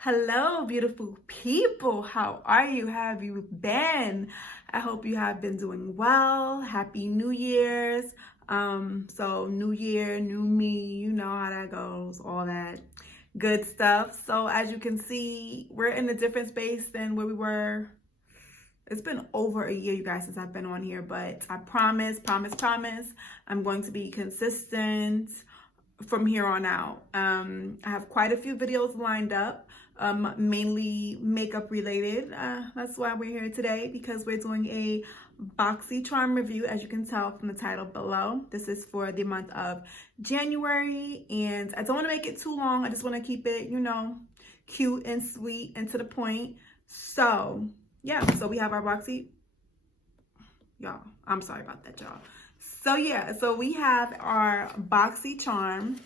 Hello, beautiful people. How are you? How have you been? I hope you have been doing well. Happy New Year's. So new year, new me, you know how that goes, all that good stuff. So as you can see, we're in a different space than where we were. It's been over a year, you guys, since I've been on here, but I promise, I'm going to be consistent from here on out. I have quite a few videos lined up, mainly makeup related. That's why we're here today, because we're doing a Boxy charm review, as you can tell from the title below. This is for the month of January, and I don't want to make it too long. I just want to keep it, you know, cute and sweet and to the point. So yeah, so we have our Boxy. Y'all, I'm sorry about that, y'all. So yeah, so we have our Boxy charm,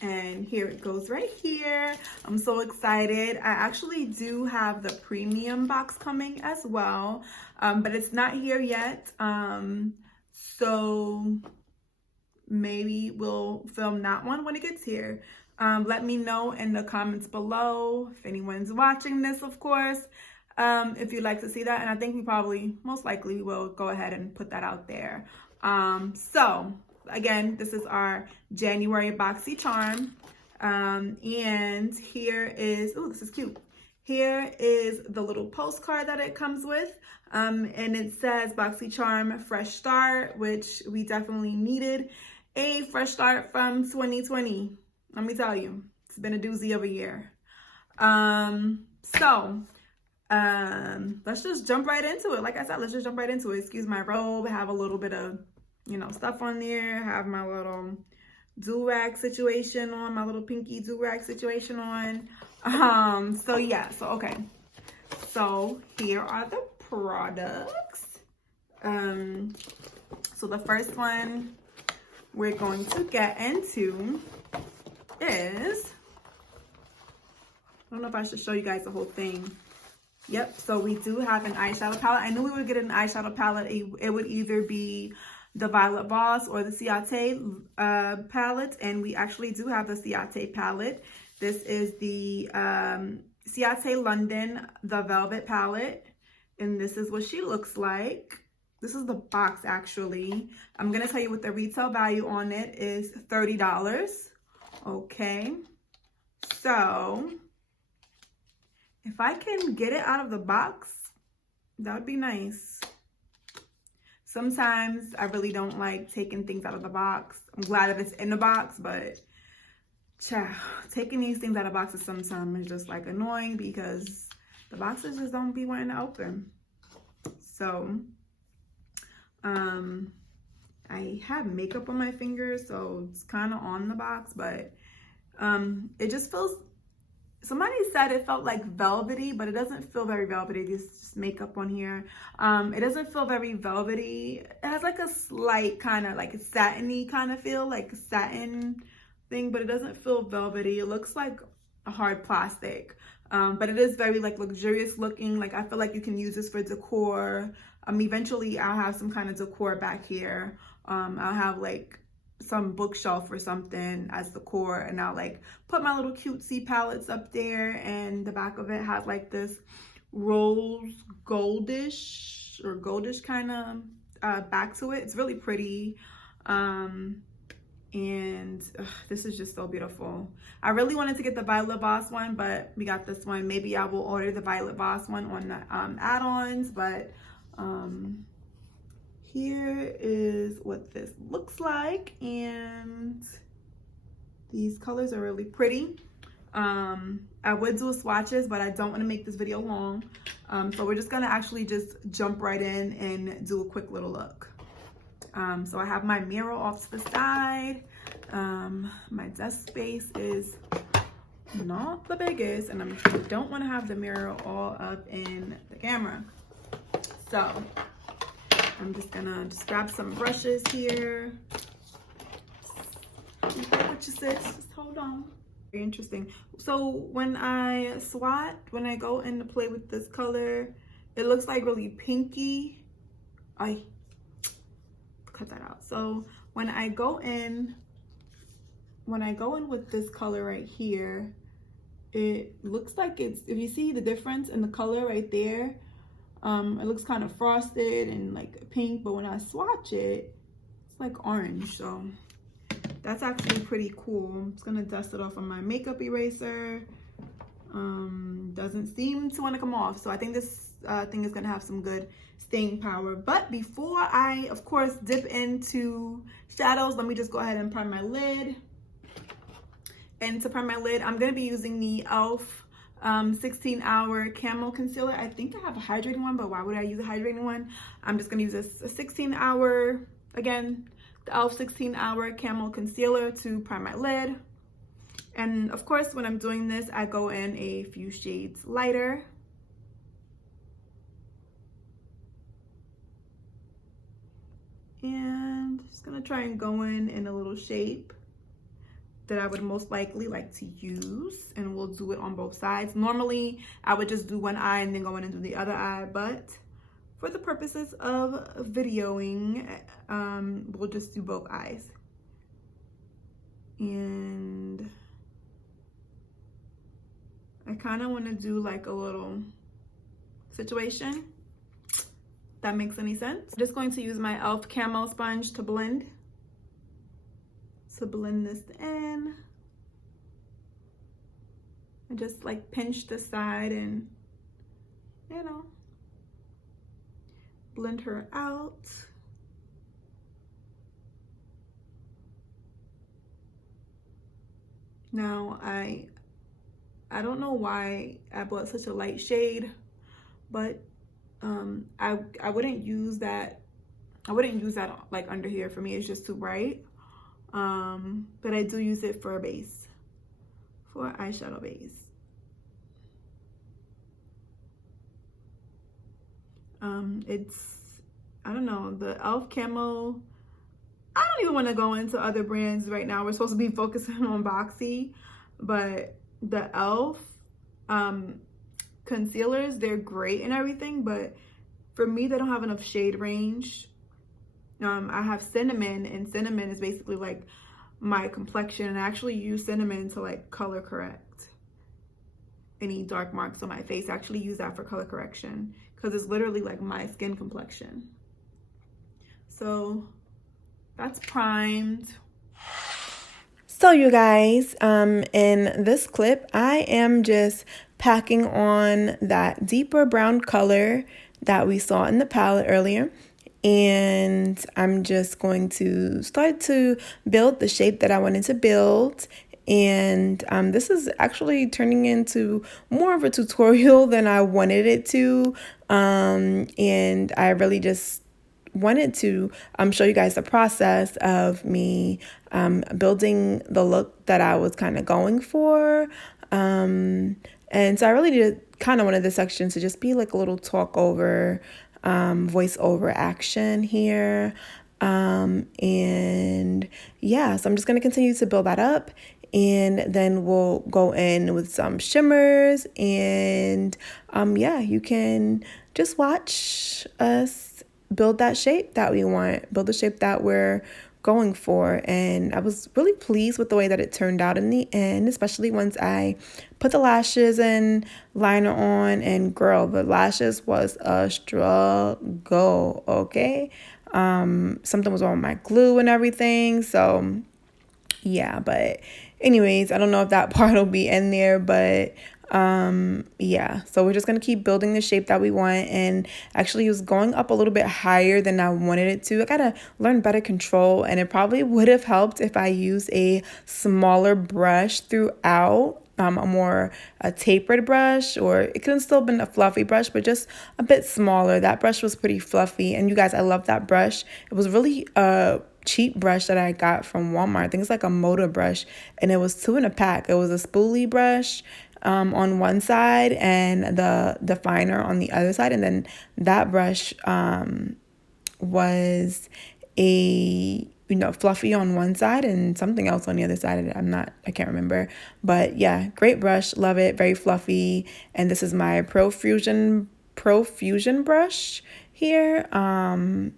and here it goes right here. I'm so excited. I actually do have the premium box coming as well, but it's not here yet. So maybe we'll film that one when it gets here. Let me know in the comments below if anyone's watching this, of course, if you'd like to see that. And I think we probably, most likely, will go ahead and put that out there. So again, this is our January Boxy charm. And here is, oh, this is cute. Here is the little postcard that it comes with. And it says Boxy charm, fresh start, which we definitely needed a fresh start from 2020. Let me tell you, it's been a doozy of a year. Let's just jump right into it. Like I said, let's just jump right into it. Excuse my robe. I have a little bit of, you know, stuff on there. I have my little do-rag situation on, my little pinky do-rag situation on. So yeah, so okay. So here are the products. So the first one we're going to get into is, I don't know if I should show you guys the whole thing. Yep, so we do have an eyeshadow palette. I knew we would get an eyeshadow palette. It would either be the Violet Voss or the Ciate palette, and we actually do have the Ciate palette. This is the Ciate London, the Velvet palette, and this is what she looks like. This is the box, actually. I'm going to tell you what the retail value on it is, $30. Okay, so if I can get it out of the box, that would be nice. Sometimes I really don't like taking things out of the box. I'm glad that it's in the box, but taking these things out of boxes sometimes is just like annoying because the boxes just don't be wanting to open. So, I have makeup on my fingers, so it's kind of on the box, but it just feels, somebody said it felt like velvety, but it doesn't feel very velvety. There's just makeup on here. It doesn't feel very velvety. It has like a slight kind of like a satiny kind of feel, like a satin thing, but it doesn't feel velvety. It looks like a hard plastic, but it is very like luxurious looking. Like I feel like you can use this for decor. Eventually I'll have some kind of decor back here. I'll have like some bookshelf or something as decor, and I'll like put my little cutesy palettes up there, and the back of it has like this rose goldish kind of back to it. It's really pretty, and this is just so beautiful. I really wanted to get the Violet Voss one, but we got this one. Maybe I will order the Violet Voss one on the add-ons, but here is what this looks like, and these colors are really pretty. I would do swatches, but I don't want to make this video long, so we're just gonna actually just jump right in and do a quick little look. So I have my mirror off to the side. My desk space is not the biggest, and I don't want to have the mirror all up in the camera, so I'm just gonna grab some brushes here. You got what you said, just hold on. Very interesting. So when I swat, when I go in to play with this color, it looks like really pinky. I cut that out. So when I go in with this color right here, it looks like it's, if you see the difference in the color right there, it looks kind of frosted and like pink, but when I swatch it, it's like orange. So that's actually pretty cool. I'm just gonna dust it off on my makeup eraser. Doesn't seem to want to come off, so I think this thing is gonna have some good staying power. But before I, of course, dip into shadows, let me just go ahead and prime my lid. And to prime my lid, I'm gonna be using the e.l.f. 16-hour camo concealer. I think I have a hydrating one, but why would I use a hydrating one? I'm just gonna use a 16-hour, again, the e.l.f. 16-hour camo concealer to prime my lid. And of course, when I'm doing this, I go in a few shades lighter. And just gonna try and go in a little shape that I would most likely like to use, and we'll do it on both sides. Normally, I would just do one eye and then go in and do the other eye, but for the purposes of videoing, we'll just do both eyes. And I kind of want to do like a little situation. That makes any sense? I'm just going to use my e.l.f. camo sponge to blend this in. I just like pinch the side and, you know, blend her out. Now I don't know why I bought such a light shade, but I wouldn't use that. I wouldn't use that like under here. For me, it's just too bright. But I do use it for a base, for eyeshadow base. It's, I don't know, the e.l.f. camo. I don't even want to go into other brands right now. We're supposed to be focusing on Boxy, but the e.l.f. Concealers, they're great and everything, but for me, they don't have enough shade range. I have cinnamon, and cinnamon is basically like my complexion, and I actually use cinnamon to like color correct any dark marks on my face. I actually use that for color correction because it's literally like my skin complexion. So that's primed. So you guys, in this clip, I am just packing on that deeper brown color that we saw in the palette earlier. And I'm just going to start to build the shape that I wanted to build. And this is actually turning into more of a tutorial than I wanted it to. And I really just wanted to show you guys the process of me building the look that I was kind of going for. And so I really did kind of wanted this section to just be like a little talk over, voiceover action here. And yeah, so I'm just going to continue to build that up, and then we'll go in with some shimmers, and yeah, you can just watch us build that shape that we want, build the shape that we're going for. And I was really pleased with the way that it turned out in the end, especially once I put the lashes and liner on. And girl, the lashes was a struggle, okay? Something was wrong with my glue and everything, so yeah. But anyways, I don't know if that part will be in there, but yeah, so we're just gonna keep building the shape that we want. And actually, it was going up a little bit higher than I wanted it to. I gotta learn better control, and it probably would have helped if I used a smaller brush throughout, a tapered brush, or it could have still been a fluffy brush, but just a bit smaller. That brush was pretty fluffy, and you guys, I love that brush. It was really cheap brush that I got from Walmart. I think it's like a motor brush, and it was 2 in a pack. It was a spoolie brush on one side and the definer on the other side, and then that brush was a fluffy on one side and something else on the other side. I can't remember, but yeah, great brush, love it, very fluffy. And this is my Profusion brush here.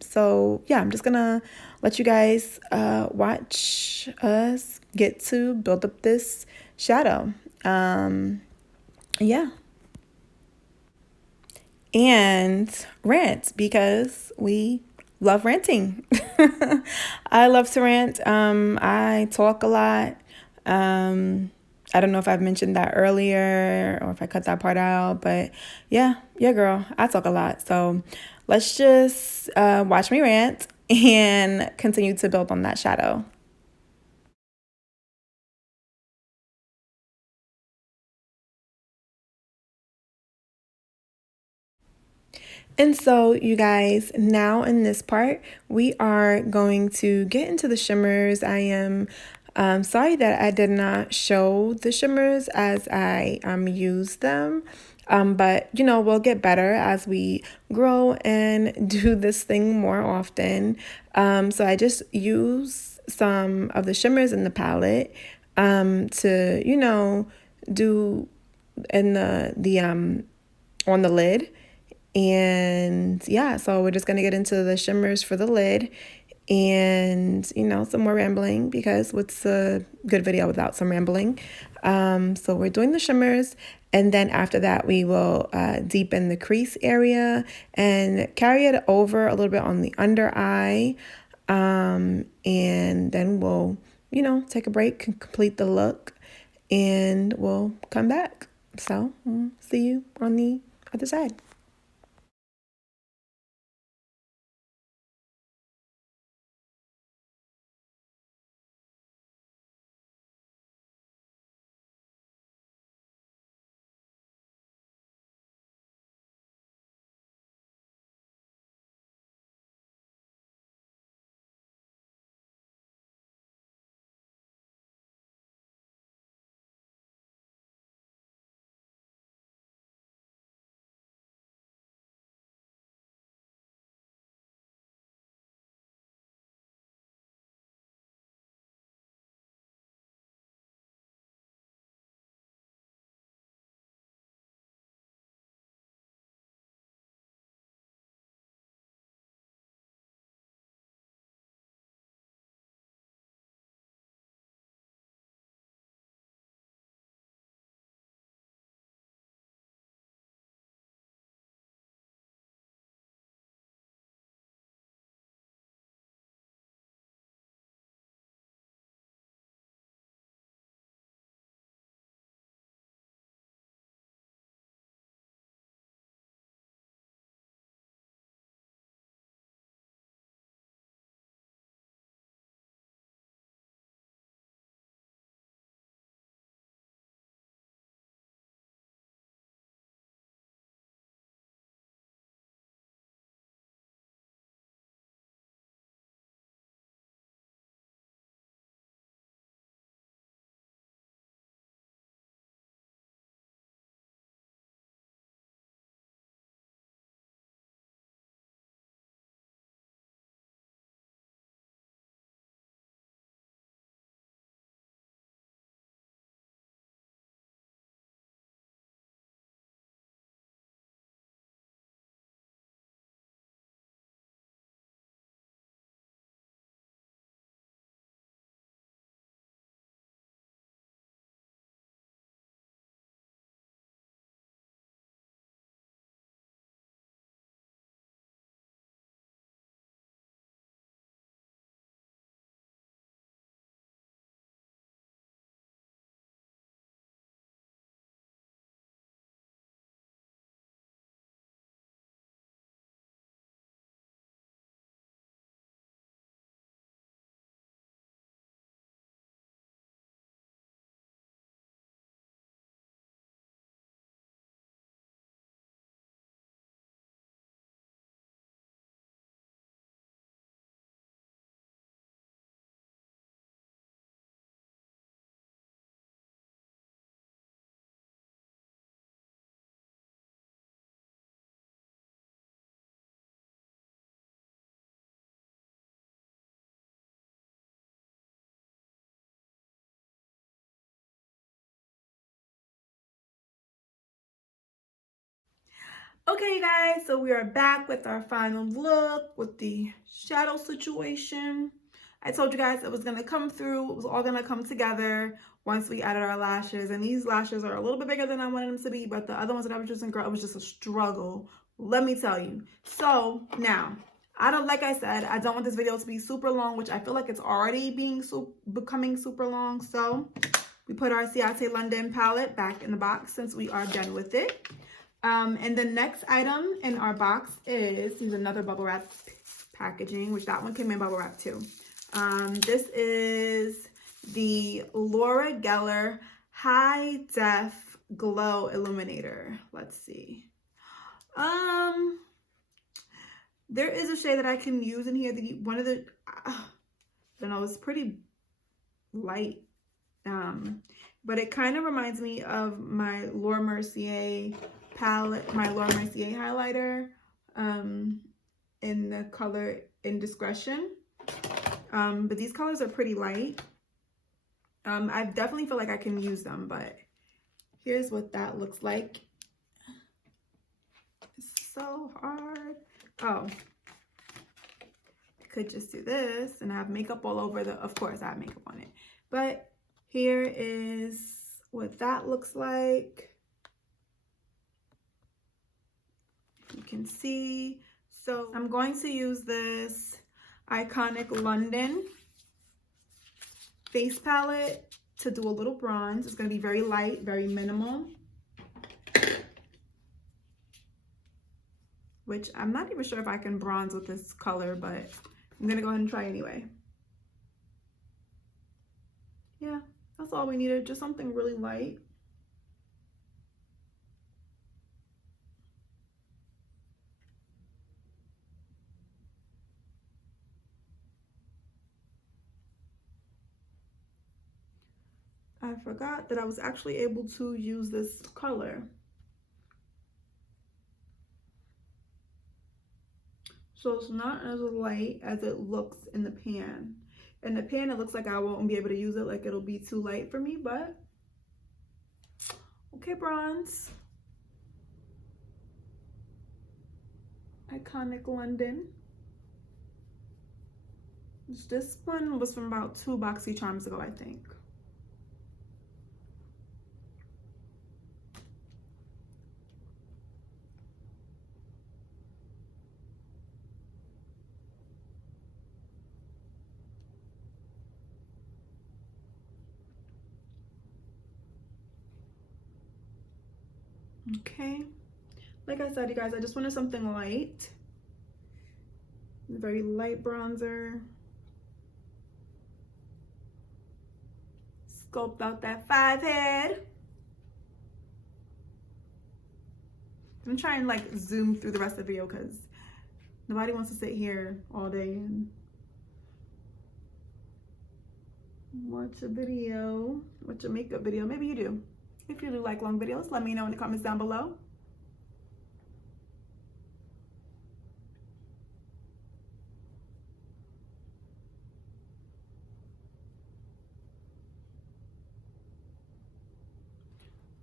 So yeah, I'm just gonna let you guys watch us get to build up this shadow. yeah. And rant because we love ranting. I love to rant. I talk a lot. I don't know if I've mentioned that earlier or if I cut that part out, but yeah, girl, I talk a lot. So let's just watch me rant and continue to build on that shadow. And so, you guys, now in this part, we are going to get into the shimmers. I am sorry that I did not show the shimmers as I use them. But, we'll get better as we grow and do this thing more often. So I just use some of the shimmers in the palette to, do in the on the lid. And yeah, so we're just going to get into the shimmers for the lid and, some more rambling because what's a good video without some rambling? So we're doing the shimmers. And then after that, we will deepen the crease area and carry it over a little bit on the under eye. And then we'll, take a break, complete the look, and we'll come back. So see you on the other side. Okay, guys, so we are back with our final look with the shadow situation. I told you guys it was going to come through. It was all going to come together once we added our lashes. And these lashes are a little bit bigger than I wanted them to be, but the other ones that I was using, girl, it was just a struggle. Let me tell you. So now, like I said, I don't want this video to be super long, which I feel like it's already becoming super long. So we put our Ciate London palette back in the box since we are done with it. And the next item in our box is another bubble wrap packaging, which that one came in bubble wrap too. This is the Laura Geller High Def Glow Illuminator. Let's see. There is a shade that I can use in here. I don't know, it's pretty light. But it kind of reminds me of my Laura Mercier palette, my Laura Mercier highlighter, in the color Indiscretion. But these colors are pretty light. I definitely feel like I can use them, but here's what that looks like. It's so hard. Oh, I could just do this and have makeup all over of course I have makeup on it. But here is what that looks like. You can see. So I'm going to use this Iconic London face palette to do a little bronze. It's going to be very light, very minimal. Which I'm not even sure if I can bronze with this color, but I'm going to go ahead and try anyway. Yeah, that's all we needed. Just something really light. I forgot that I was actually able to use this color. So it's not as light as it looks in the pan. In the pan, it looks like I won't be able to use it, like it'll be too light for me, but okay, bronze. Iconic London. This one was from about 2 Boxy Charms ago, I think. Okay, like I said, you guys, I just wanted something light, very light bronzer. Sculpt out that 5 head. I'm trying to like zoom through the rest of the video because nobody wants to sit here all day and watch a video, watch a makeup video. Maybe you do. If you do like long videos, let me know in the comments down below.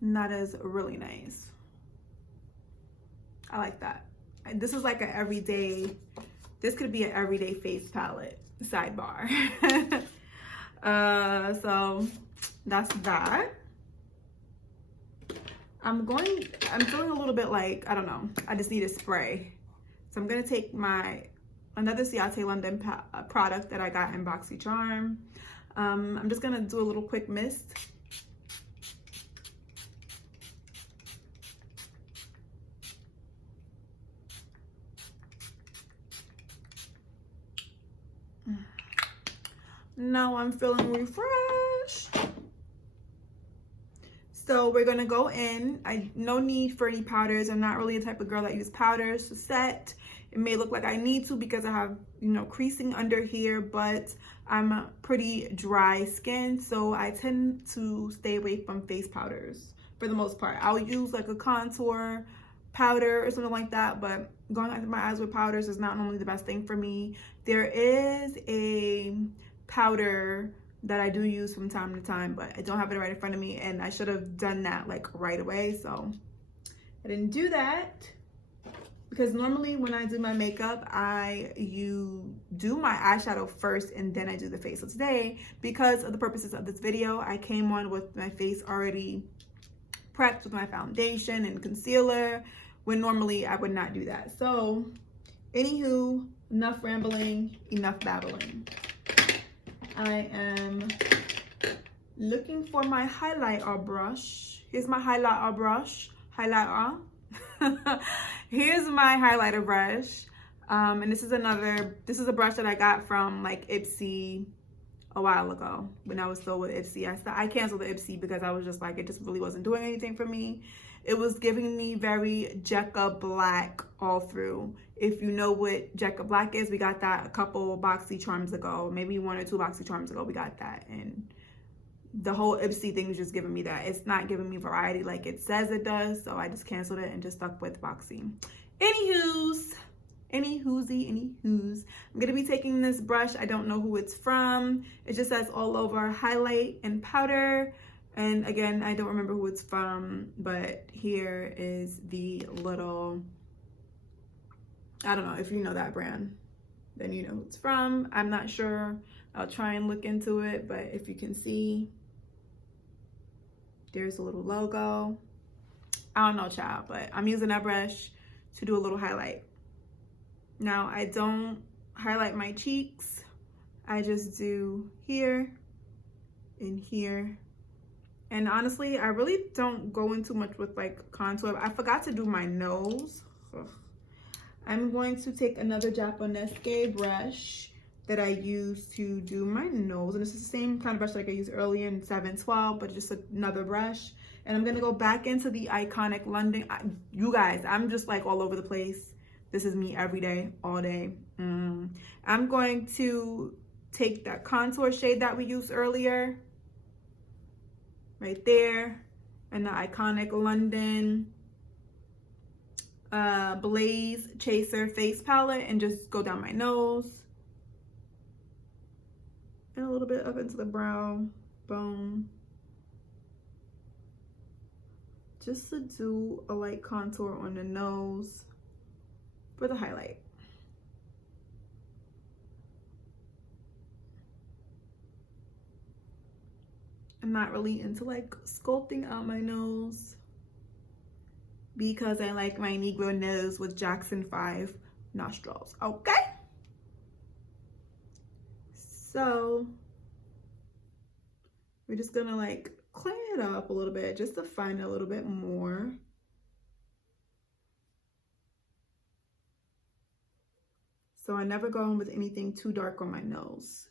And that is really nice. I like that. This is like an everyday, this could be an everyday face palette, sidebar. So that's that. I'm feeling a little bit like, I don't know, I just need a spray. So I'm gonna take another Ciate London product that I got in Boxy Charm. I'm just gonna do a little quick mist. Now I'm feeling refreshed. So we're gonna go in. No need for any powders. I'm not really the type of girl that uses powders to set. It may look like I need to because I have, creasing under here, but I'm pretty dry skin, so I tend to stay away from face powders for the most part. I'll use like a contour powder or something like that, but going under my eyes with powders is not normally the best thing for me. There is a powder that I do use from time to time, but I don't have it right in front of me, and I should have done that like right away, so I didn't do that. because normally when I do my makeup, you do my eyeshadow first and then I do the face. So today, because of the purposes of this video, I came on with my face already prepped with my foundation and concealer, when normally I would not do that. So, anywho, enough rambling, enough babbling. I am looking for my highlighter brush. Here's my highlighter brush. Highlighter. Here's my highlighter brush. And this is a brush that I got from like Ipsy a while ago when I was still with Ipsy. I canceled the Ipsy because I was just like, it just really wasn't doing anything for me. It was giving me very Jecca Black all through. If you know what Jecca Black is, we got that a couple Boxy charms ago, maybe 1 or 2 Boxy charms ago, we got that. And the whole Ipsy thing is just giving me that. It's not giving me variety like it says it does, so I just canceled it and just stuck with Boxy. Anywho's. I'm gonna be taking this brush. I don't know who it's from. It just says all over highlight and powder. And again, I don't remember who it's from, but here is the little, I don't know if you know that brand, then you know who it's from. I'm not sure. I'll try and look into it, but if you can see, there's a little logo. I don't know, child, but I'm using that brush to do a little highlight. Now, I don't highlight my cheeks. I just do here and here. And honestly, I really don't go into much with like contour. I forgot to do my nose. Ugh. I'm going to take another Japanese brush that I use to do my nose. And this is the same kind of brush like I used earlier in 712, but just another brush. And I'm gonna go back into the Iconic London. You guys, I'm just like all over the place. This is me every day, all day. I'm going to take that contour shade that we used earlier, right there, and the Iconic London Blaze Chaser Face Palette, and just go down my nose and a little bit up into the brow bone, just to do a light contour on the nose for the highlight. I'm not really into like sculpting out my nose because I like my Negro nose with Jackson 5 nostrils, okay? So we're just gonna like clean it up a little bit just to find it a little bit more. So I never go in with anything too dark on my nose.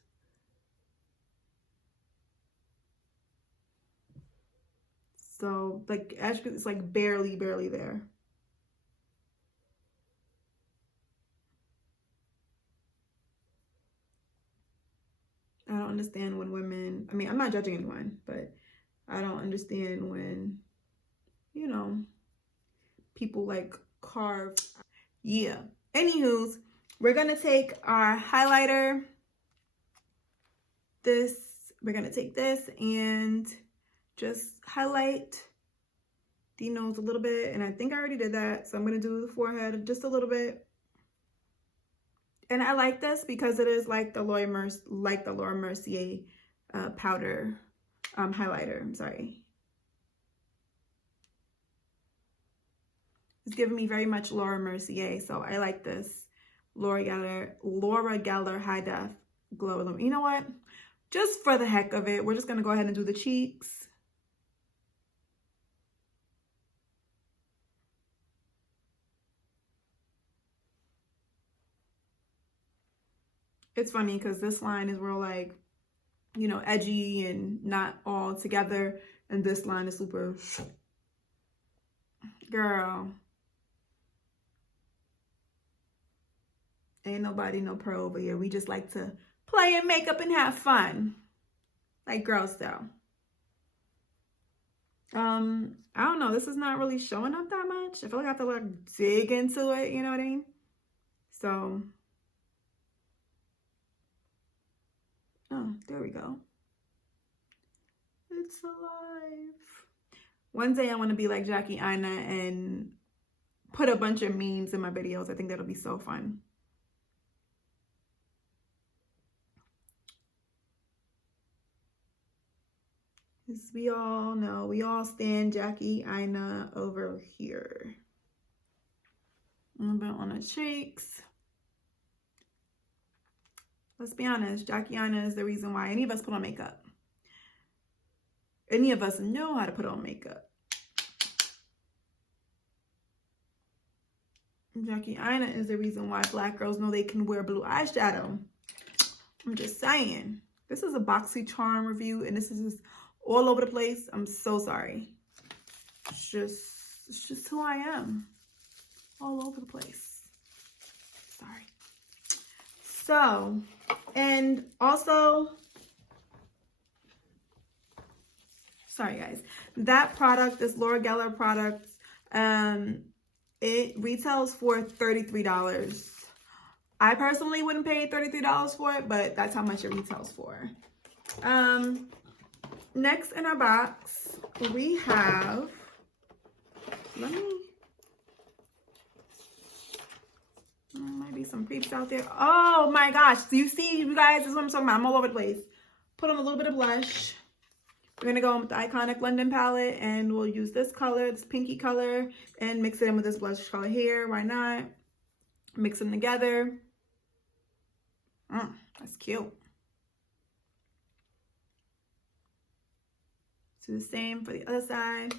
So like, as you can, it's like barely there. I don't understand when women, I mean, I'm not judging anyone, but I don't understand when, you know, people like carve. Yeah. Anywho's, we're gonna take our highlighter. We're gonna take this and just highlight the nose a little bit. And I think I already did that. So I'm gonna do the forehead just a little bit. And I like this because it is like the Laura Mercier powder highlighter. I'm sorry. It's giving me very much Laura Mercier, so I like this Laura Geller High Def Glow Illuminator. You know what? Just for the heck of it, we're just gonna go ahead and do the cheeks. It's funny because this line is real like, you know, edgy and not all together, and this line is super, girl. Ain't nobody no pro over here. We just like to play in makeup and have fun, like girls do. I don't know. This is not really showing up that much. I feel like I have to like dig into it. You know what I mean? So, oh, there we go. It's alive. One day I want to be like Jackie Aina and put a bunch of memes in my videos. I think that'll be so fun. As we all know, we all stand Jackie Aina over here. A little bit on the cheeks. Let's be honest, Jackie Aina is the reason why any of us put on makeup. Any of us know how to put on makeup. Jackie Aina is the reason why Black girls know they can wear blue eyeshadow. I'm just saying. This is a Boxy Charm review, and this is just all over the place. I'm so sorry. It's just who I am. All over the place. Sorry. So, and also, sorry guys, that product, this Laura Geller product, it retails for $33. I personally wouldn't pay $33 for it, but that's how much it retails for. Next in our box, we have, there might be some creeps out there. Oh my gosh, do you see, you guys, this is what I'm talking about. I'm all over the place. Put on a little bit of blush. We're gonna go in with the Iconic London palette, and we'll use this color, this pinky color, and mix it in with this blush color here. Why not? Mix them together. That's cute. Do the same for the other side.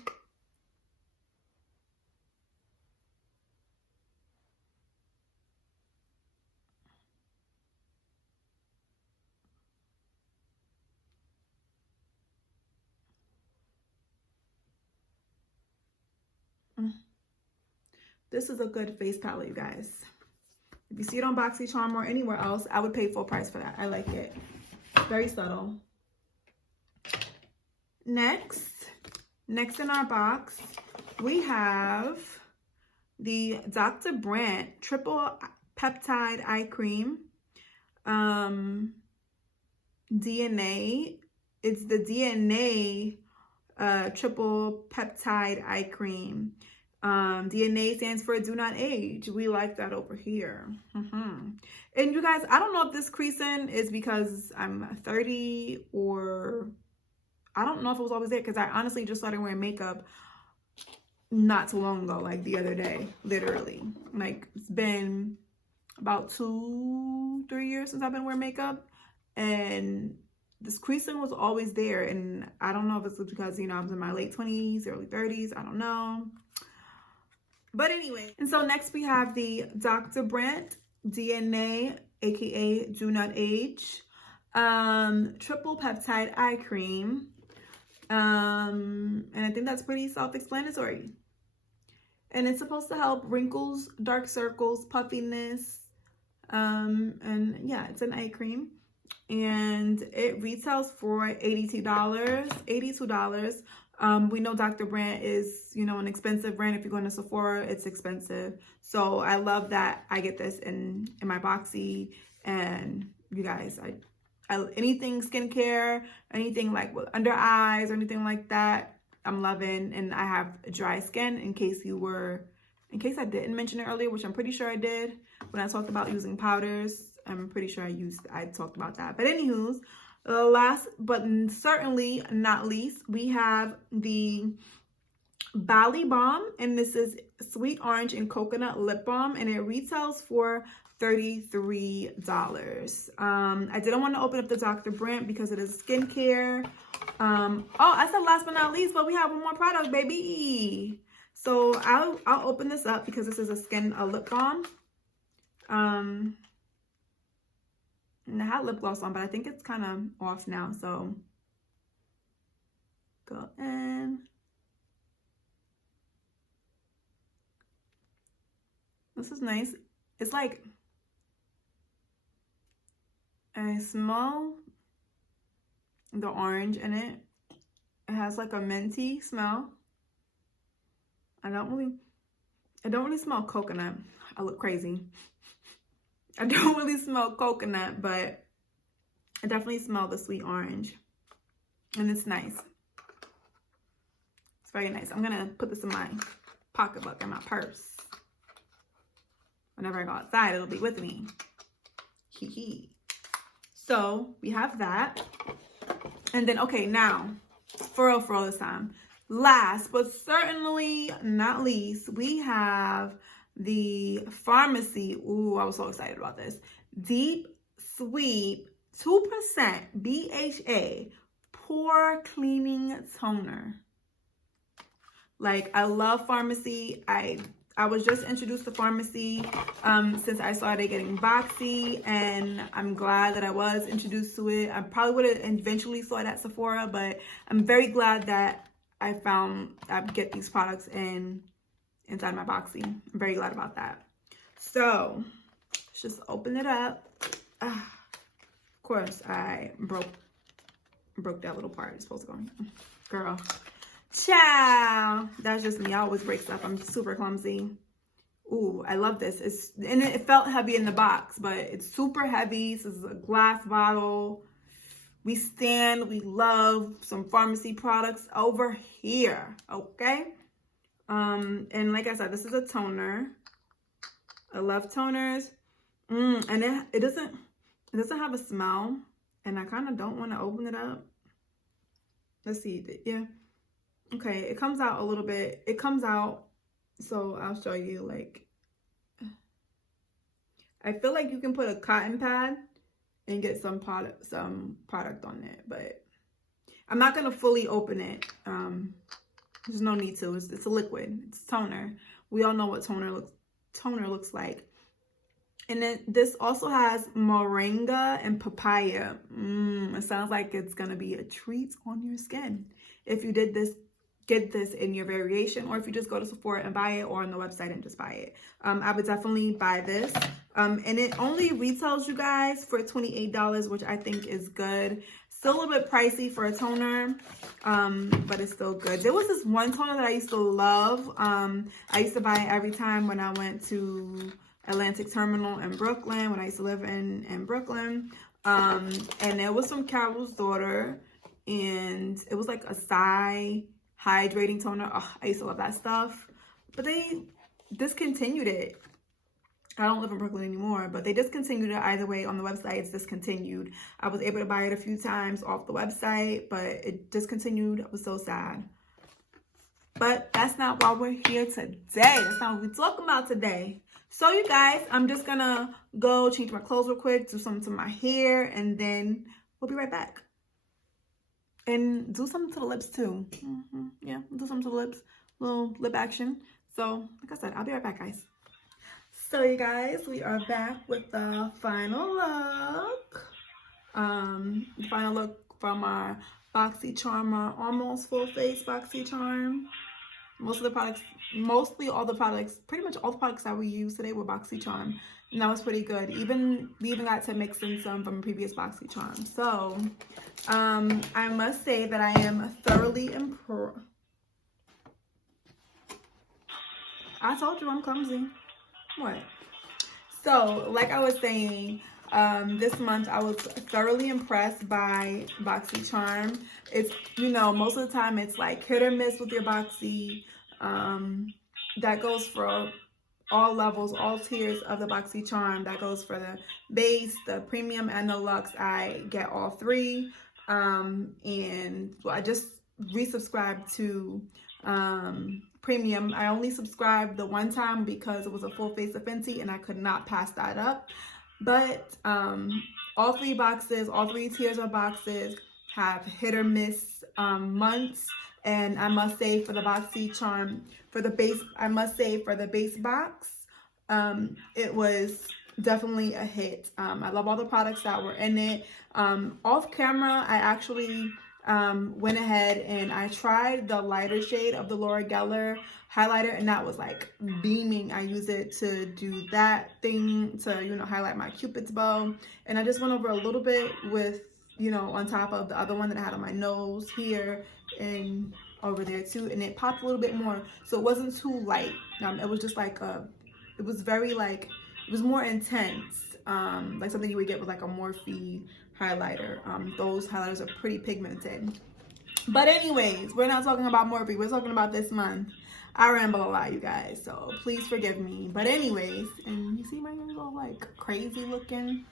This is a good face palette, you guys. If you see it on Boxy Charm or anywhere else, I would pay full price for that. I like it. Very subtle. Next in our box, we have the Dr. Brandt Triple Peptide Eye Cream. DNA. It's the DNA Triple Peptide Eye Cream. DNA stands for do not age. We like that over here. And you guys, I don't know if this creasing is because I'm 30 or I don't know if it was always there, because I honestly just started wearing makeup not too long ago, like the other day, literally. Like, it's been about 2-3 years since I've been wearing makeup, and this creasing was always there. And I don't know if it's because, you know, I was in my late 20s, early 30s. I don't know. But anyway, and so next we have the Dr. Brandt DNA, aka Do Not Age, Triple Peptide Eye Cream. And I think that's pretty self-explanatory. And it's supposed to help wrinkles, dark circles, puffiness. And yeah, it's an eye cream. And it retails for $82. We know Dr. Brandt is, you know, an expensive brand. If you're going to Sephora, it's expensive. So I love that I get this in my Boxy. And you guys, I anything skincare, anything like with under eyes or anything like that, I'm loving. And I have dry skin, in case I didn't mention it earlier, which I'm pretty sure I did when I talked about using powders. I'm pretty sure I talked about that. But anywho's, last but certainly not least, we have the Bali Balm, and this is sweet orange and coconut lip balm, and it retails for $33. I didn't want to open up the Dr. Brandt because it is skincare. Oh, I said last but not least, but we have one more product, baby. So I'll open this up because this is a lip balm. And I had lip gloss on, but I think it's kind of off now. So go in. This is nice. It's like, I smell the orange in it. It has like a minty smell. I don't really smell coconut. I look crazy. I don't really smell coconut, but I definitely smell the sweet orange. And it's nice. It's very nice. I'm gonna put this in my pocketbook, in my purse. whenever I go outside, it'll be with me. So we have that. And then, okay, now, for real this time. Last, but certainly not least, we have the Pharmacy. Ooh, I was so excited about this. Deep Sweep 2% BHA Pore Cleaning Toner. Like, I love Pharmacy. I was just introduced to Pharmacy since I started getting Boxy, and I'm glad that I was introduced to it. I probably would have eventually saw it at Sephora, but I'm very glad that I get these products inside my Boxy. I'm very glad about that. So let's just open it up. Of course, I broke that little part. It's supposed to go in. Girl. Ciao. That's just me. I always break stuff. I'm super clumsy. Ooh, I love this. And it felt heavy in the box, but it's super heavy. This is a glass bottle. We love some Pharmacy products over here. Okay. And like I said, this is a toner. I love toners. And it doesn't have a smell. And I kind of don't want to open it up. Let's see. Yeah. Okay, it comes out a little bit. It comes out, so I'll show you, like, I feel like you can put a cotton pad and get some product on it, but I'm not going to fully open it. There's no need to. It's a liquid. It's toner. We all know what toner looks like. And then this also has moringa and papaya. It sounds like it's going to be a treat on your skin. If you did this, get this in your variation, or if you just go to Sephora and buy it, or on the website and just buy it. I would definitely buy this. And it only retails, you guys, for $28, which I think is good. Still a little bit pricey for a toner, but it's still good. There was this one toner that I used to love. I used to buy it every time when I went to Atlantic Terminal in Brooklyn, when I used to live in Brooklyn. And it was from Carol's daughter, and it was like a Psy hydrating toner. Oh, I used to love that stuff, but they discontinued it. I don't live in Brooklyn anymore, but they discontinued it. Either way, on the website, it's discontinued. I was able to buy it a few times off the website, but it discontinued. I was so sad. But that's not why we're here today. That's not what we're talking about today. So you guys, I'm just gonna go change my clothes real quick, do something to my hair, and then we'll be right back. And do something to the lips too. Yeah, do something to the lips. Little lip action. So, like I said, I'll be right back, guys. So, you guys, we are back with the final look. The final look from our Boxy Charm, our almost full face Boxy Charm. Mostly all the products, pretty much all the products that we used today were Boxy Charm. And that was pretty good. We even got to mix in some from previous Boxy Charm. So, I must say that I am thoroughly impressed. I told you I'm clumsy. What? So, like I was saying, this month I was thoroughly impressed by Boxy Charm. It's, most of the time it's like hit or miss with your Boxy. That goes for all levels, all tiers of the Boxy Charm. That goes for the base, the premium, and the luxe. I get all three. And I just resubscribed to premium. I only subscribed the one time because it was a full face of Fenty and I could not pass that up. But all three boxes, all three tiers of boxes have hit or miss months. And I must say for the Boxy Charm, for the base box, it was definitely a hit. I love all the products that were in it. Off camera, I actually went ahead and I tried the lighter shade of the Laura Geller highlighter, and that was like beaming. I use it to do that thing to, highlight my Cupid's bow. And I just went over a little bit with, on top of the other one that I had on my nose here and over there too. And it popped a little bit more. So it wasn't too light. It was just like it was very like, it was more intense. Like something you would get with like a Morphe highlighter. Those highlighters are pretty pigmented. But anyways, we're not talking about Morphe. We're talking about this month. I ramble a lot, you guys, so please forgive me. But anyways, and you see my hair is all like crazy looking.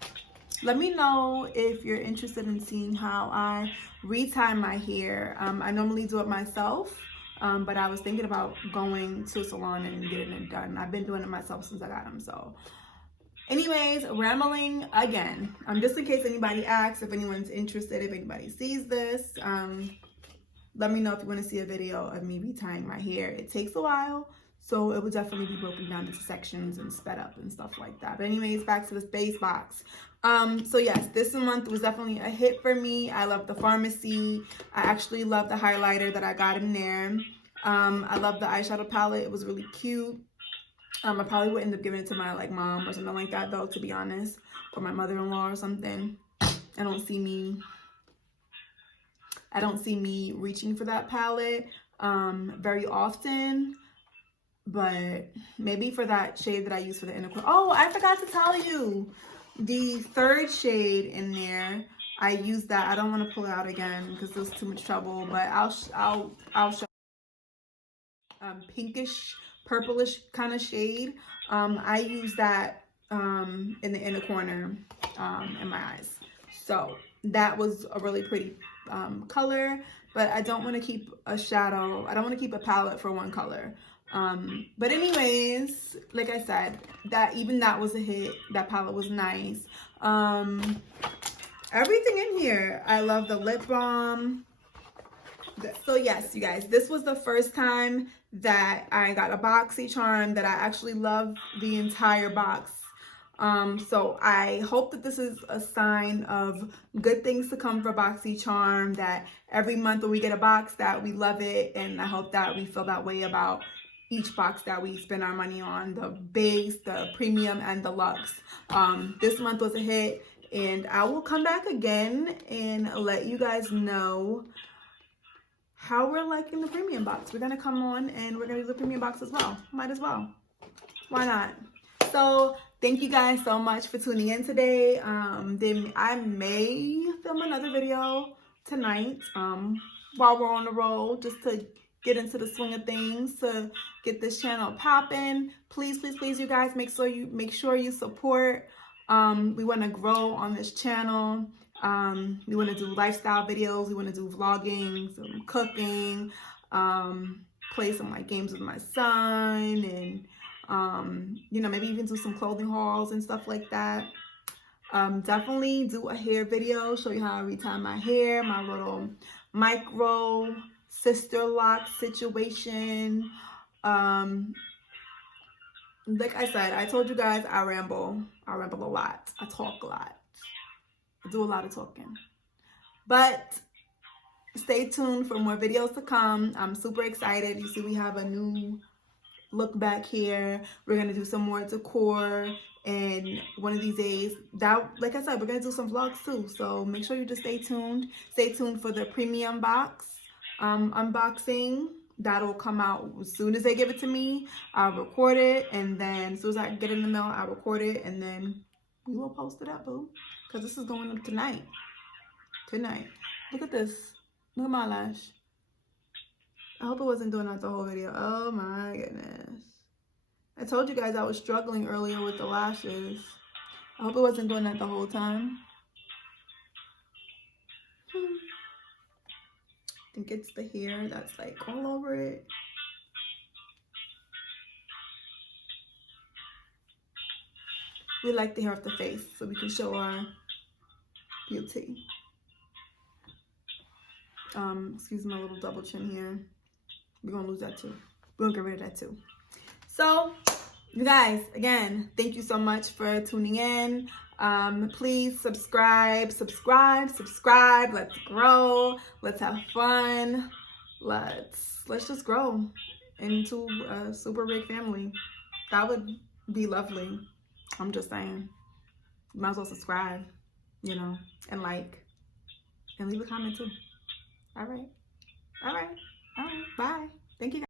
Let me know if you're interested in seeing how I retie my hair. I normally do it myself, but I was thinking about going to a salon and getting it done. I've been doing it myself since I got them, so. Anyways, rambling again. Just in case anybody asks, if anyone's interested, if anybody sees this, let me know if you want to see a video of me retying my hair. It takes a while, so it will definitely be broken down into sections and sped up and stuff like that. But anyways, back to the space box. So yes, this month was definitely a hit for me. I love the pharmacy. I actually love the highlighter that I got in there. I love the eyeshadow palette. It was really cute. I probably would end up giving it to my like mom or something like that though, to be honest, or my mother-in-law or something. I don't see me reaching for that palette very often, but maybe for that shade that I use for the inner corner. Oh, I forgot to tell you, the third shade in there, I used that. I don't want to pull it out again because it was too much trouble, but I'll show pinkish purplish kind of shade. I use that in the inner corner in my eyes. So that was a really pretty color, but I don't want to keep a shadow. I don't want to keep a palette for one color. But anyways, like I said, that was a hit. That palette was nice. Everything in here. I love the lip balm. So yes, you guys, this was the first time that I got a Boxy charm that I actually love the entire box. So I hope that this is a sign of good things to come for Boxy charm, that every month when we get a box that we love it, and I hope that we feel that way about each box that we spend our money on, the base, the premium, and the luxe. This month was a hit, and I will come back again and let you guys know how we're liking the premium box. We're gonna come on and we're gonna do the premium box as well. Might as well. Why not? So thank you guys so much for tuning in today. Then I may film another video tonight while we're on the roll, just to get into the swing of things, to get this channel popping. Please, please, please, you guys, make sure you support. We want to grow on this channel. We want to do lifestyle videos. We want to do vlogging, some cooking, play some like games with my son, and you know, maybe even do some clothing hauls and stuff like that. Definitely do a hair video, show you how I retie my hair, my little micro sister lock situation. Like I said, I told you guys I ramble a lot. I talk a lot. I do a lot of talking. But stay tuned for more videos to come. I'm super excited. You see we have a new look back here. We're going to do some more decor. And one of these days, like I said, we're going to do some vlogs too. So make sure you just stay tuned. Stay tuned for the premium box unboxing. That'll come out as soon as they give it to me. I'll record it. And then as soon as I get it in the mail, I'll record it. And then we will post it up, boo. Because this is going up tonight. Look at this. Look at my lash. I hope I wasn't doing that the whole video. Oh my goodness. I told you guys I was struggling earlier with the lashes. I hope I wasn't doing that the whole time. I think it's the hair that's like all over it. We like the hair off the face so we can show our beauty. Excuse my little double chin here. We're gonna lose that too. We're gonna get rid of that too. So, you guys, again, thank you so much for tuning in. Please subscribe. Let's grow. Let's have fun. Let's just grow into a super big family. That would be lovely. I'm just saying. You might as well subscribe, you know, and like, and leave a comment too. All right. Bye. Thank you guys.